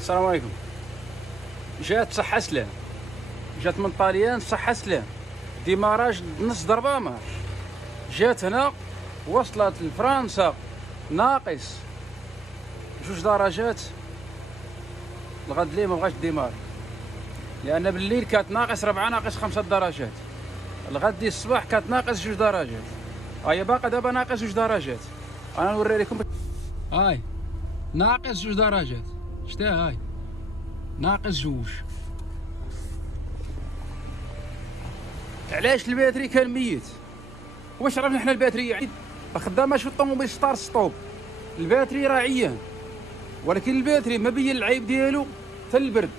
السلام عليكم. جات صحة سلام، جات من طاليان صحة سلام، ديماراج نص ضربة مارش. جات هنا وصلت لفرنسا ناقص 2 درجات. الغد ليه مبغاش ديمار، لأن بالليل كانت ناقص 4 ناقص 5 درجات. الغد الصباح كانت ناقص 2 درجات. هاي باقا دابا ناقص 2 درجات. أنا نوري لكم. هاي ناقص 2 درجات، شتاها هاي ناقص 2. علاش الباتري كان ميت؟ واش عرفنا حنا الباتري يعني خدامه شو الطوموبيل ستار ستوب. الباتري راه عيان، ولكن الباتري ما بين العيب ديالو حتى البرد.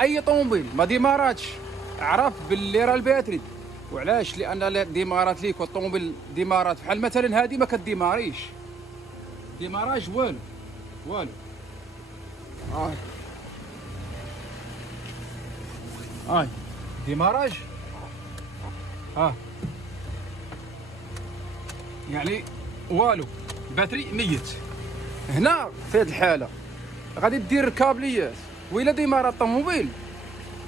اي طوموبيل ما ديماراتش عرف باللي راه الباتري. وعلاش؟ لان الديمارات ليك والطوموبيل ديمارات بحال مثلا هذه ما كديماريش، ديماراج والو والو. هاي ديماراج يعني والو، الباتري ميت. هنا في هذه الحاله غادي دير الكابليات، وإلا ديمارات الطوموبيل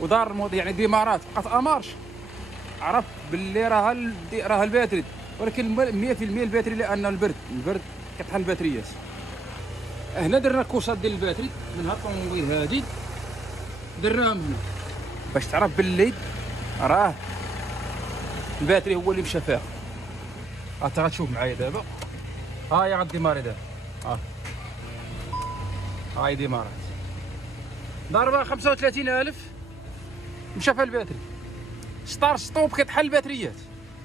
ودار يعني ديمارات بقات امارش، عرف باللي راه الباتري. ولكن 100% الباتري، لان البرد كطحن الباتريات. هنا درنا كوسات ديال الباتري من هاد الطوموبيل هادي، درناهم هنا باش تعرف باللي راه الباتري هو اللي مشى فيها. انت غتشوف معايا دابا. هاهي غديماري دابا. هاي ديمارات ضربه 35,000 مشى فيها الباتري. ستار ستوب كيطحن الباتريات،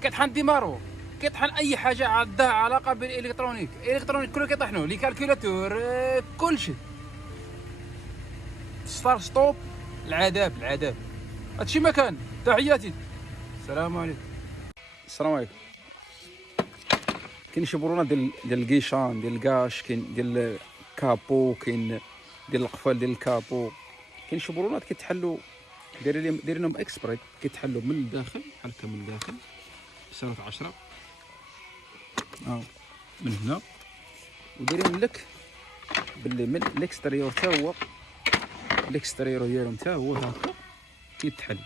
كيطحن ديمارو، كيطحن اي حاجه عندها علاقه بالالكترونيك. الالكترونيك كله كيطحنوه، لي كالكولاتور كلشي. ستار ستوب العذاب. هادشي مكان. تحياتي، السلام عليكم. السلام عليكم. كاين شي برونه ديال الكيشان، ديال الكاش، كاين ديال الكابو، كاين ديال القفال ديال الكابو. كاين شي برونات كيتحلوا دايرينهم اكسبريت، كيتحلوا من الداخل بحال هكا، من الداخل بسالة 10 من هنا، ودايرين لك باللي من الاكستريور حتى هو، الاكستريور ديالهم حتى هو هكا كيتحل.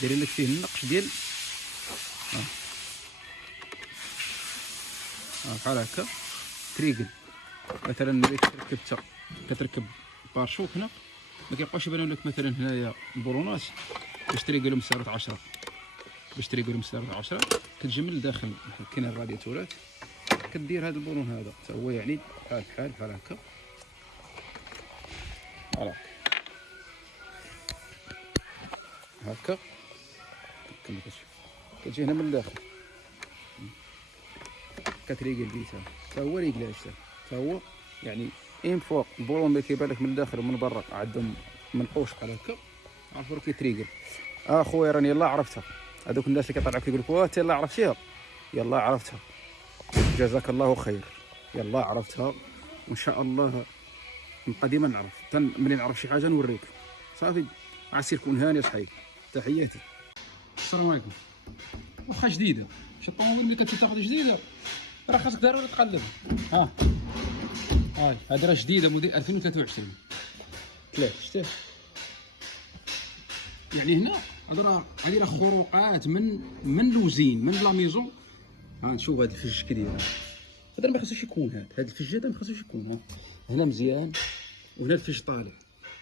دايرين لك فيه النقش ديال بحال هكا تريقل. مثلا الا كتركب بارشوك هنا، ما كيبقاوش يبانو لك مثلا هنايا البرونات باش تريقلهم مسارة 10. باش تريقلهم مسارة 10 كتجي من الداخل. كاين الرادياتورات كدير هذا البرون هذا حتى هو، يعني بحال هكا. فوالا هكا كما كتشوف، كتجي هنا من الداخل كتريقل بيتها حتى هو ريقلاج حتى هو، يعني اين فوق البولون اللي كيبان لك من الداخل ومن برا عندهم منقوش بحال هكا، عرفوا كيتريقل. خويا راني يلاه عرفتها. هذوك الناس اللي كيطلعوا كيقول لك واه يلاه عرفتيها، يلاه عرفتها، جزاك الله خير، يلاه عرفتها. وان شاء الله نبقى ديما نعرف، حتى ملي نعرف شي حاجه نوريك. صافي، عسير كون هاني صحيح. تحياتي. السلام عليكم. واخا جديده، شي طوموبيل ملي كتمشي تاخذ جديده راه خاصك ضروري تقلب. هذه راه جديده موديل 2023. شتيه يعني هنا هذه راه خروقات من لوزين، من لا ميزون. نشوف هذا الفج كي داير. هذا ما خاصوش يكون، هذا الفج هذا ما خاصوش يكون. هنا مزيان وهنا الفج طالع.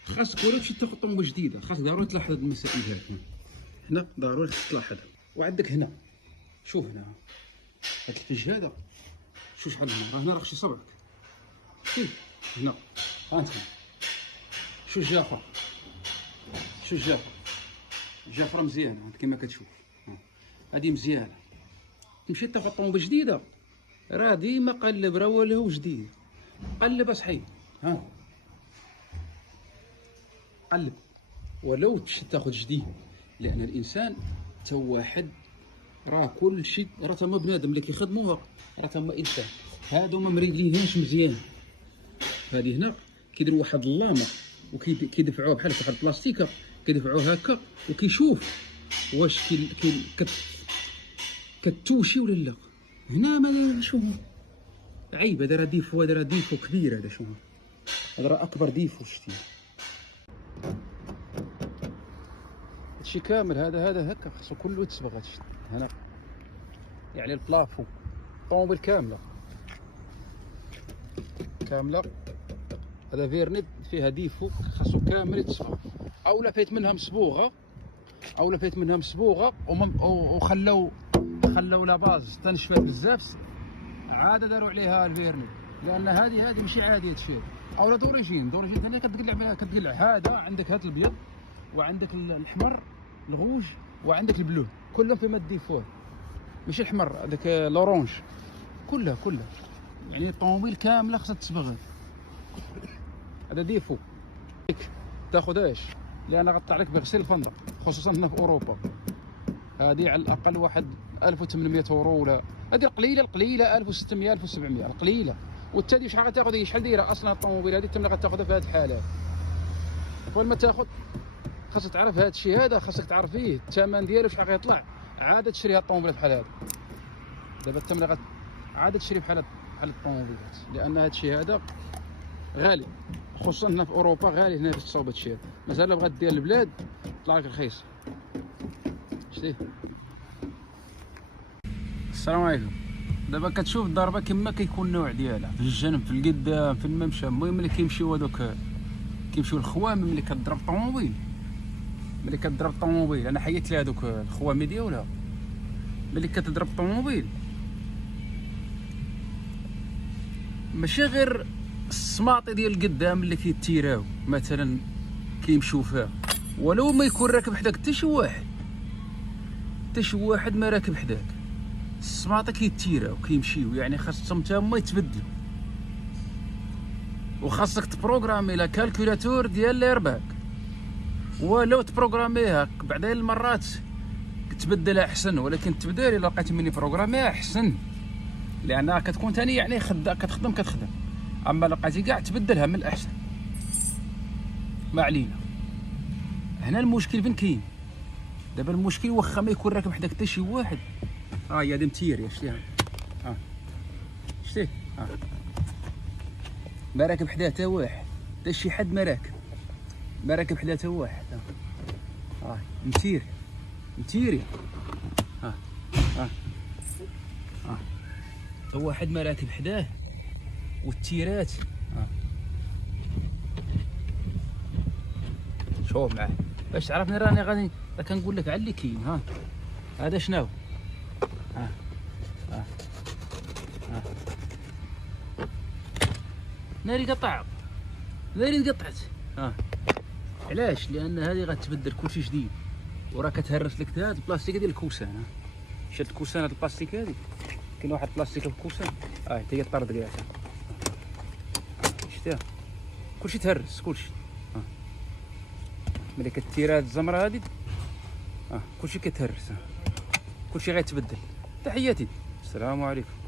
خاصك ولا تمشي تاخذ طوموبيل جديده، خاصك ضروري تلاحظ هاد المسائل هذه. هنا ضروري تلاحظها. وعندك هنا، شوف هنا هاد الفج هذا، شوف شحال هنا راه خصك صبعك. شوف هنا، انت شوف الجافه، الجافره مزيانه كما كتشوف. هذه مزيانه. تمشي تاخذ طوموبيل جديده راه ديما قلب، راه ولا هو جديد. قلب اصحي، قلب ولو تمشي تاخذ جديد، لان الانسان تا واحد، راه كل شيء، راه تما بنادم اللي كيخدموها راه تما انسان. هادو ما مريدليهمش مزيان. هذه هنا كيديروا واحد اللامه وكيدفعوها بحال هكا البلاستيكه، كيدفعوها هكا وكيشوف واش كتوشي ولا لا. هنا ما شو هو عيب، هذا راه ديفو، هذا راه ديفو كبير. هذا شو هذا راه اكبر ديفو شتي. هادشي كامل هذا هكا خاصو كله يتصبغ. هادشي هنا يعني البلافو الطوموبيل كامله هذا فيرني فيها ديفو خاصو كامل يتصبغ، اولا فايت منها مصبوغه وخلاو لا باز تنشفات بزاف، عاد داروا عليها الفيرني، لان هذه ماشي عاديه هادشي. اولا دوريجين ثاني كتقلع هذا، عندك هذا الابيض وعندك الاحمر الغوج وعندك البلو، كلهم في مد ديفو، ماشي الاحمر هذاك الاورانج، كلها يعني الطوموبيل كامله خاصها تصبغ. هذا ديفو تاخذهاش لان غطلع لك بغسيل الفندق، خصوصا هنا في اوروبا. هذه على الاقل واحد 1800 اورو، ولا هذه القليله 1600 1700 القليله. والتالي شحال غتاخذ؟ شحال دايره اصلا الطوموبيل هذه؟ تم غتاخذها في هذه الحالات. قبل ما تاخذ خاصك تعرف هذا الشيء، هذا خاصك تعرف فيه الثمن ديالو شحال غيطلع، عاد تشري هاد الطوموبيلات بحال هذا. دابا الثمن عاد تشري بحال الطوموبيلات، لان هذا الشيء هذا غالي، خصوصا هنا في اوروبا غالي هنا في تصاوب هادشي. مازال لا بغات دير البلاد طلع لك رخيص. شتي. السلام عليكم. دابا كتشوف الضربه كما كيكون النوع ديالها في الجنب في القدام في الممشى. المهم ملي كيمشيو هذوك كيمشيو الخوام، ملي كضرب الطوموبيل انا حيدت لها هذوك الخوامي ديالها. ملي كتضرب الطوموبيل ماشي غير السماطي ديال القدام اللي كيتيراو مثلا كيمشيو فيها، ولو ما يكون راكب حداك حتى شي واحد ما راكب حداك، السماطه كيتيراو كيمشيو، يعني خاصهم حتى هما يتبدلوا. وخاصك تبروغرامي لا كالكولاتور ديال الايرباك، ولو تبروغراميها بعض المرات تبدلها احسن، ولكن التبديل الا لقيتي مني بروغراميها احسن، لانها كتكون ثاني يعني كتخدم. اما لقيتي كاع تبدلها من الاحسن. ما علينا. هنا المشكل فين كاين؟ دابا المشكل واخا ما يكون راكب حداك حتى شي واحد، هي هادي متيريه شتيها، شتي ما راكب حداه حتى واحد، حتى شي حد ما راكب حداه حتى واحد، متيريه حتى واحد ما راكب حداه، والتيرات شوف معاه باش تعرفني راني غادي كنقول لك على اللي كاين. هذا شنو؟ ناري قطعت. علاش؟ لان هذه غتبدل كلشي جديد، وراه كتهرس لك هاد البلاستيك ديال الكوسان. شفت الكوسان هاد البلاستيك هادي، كاين واحد البلاستيك في الكوسان حتى هي طرد كاع، شفتيها كلشي تهرس كلشي. ملي كتير هاد الزمره هادي كلشي كيتهرس، كلشي غيتبدل. تحياتي، السلام عليكم.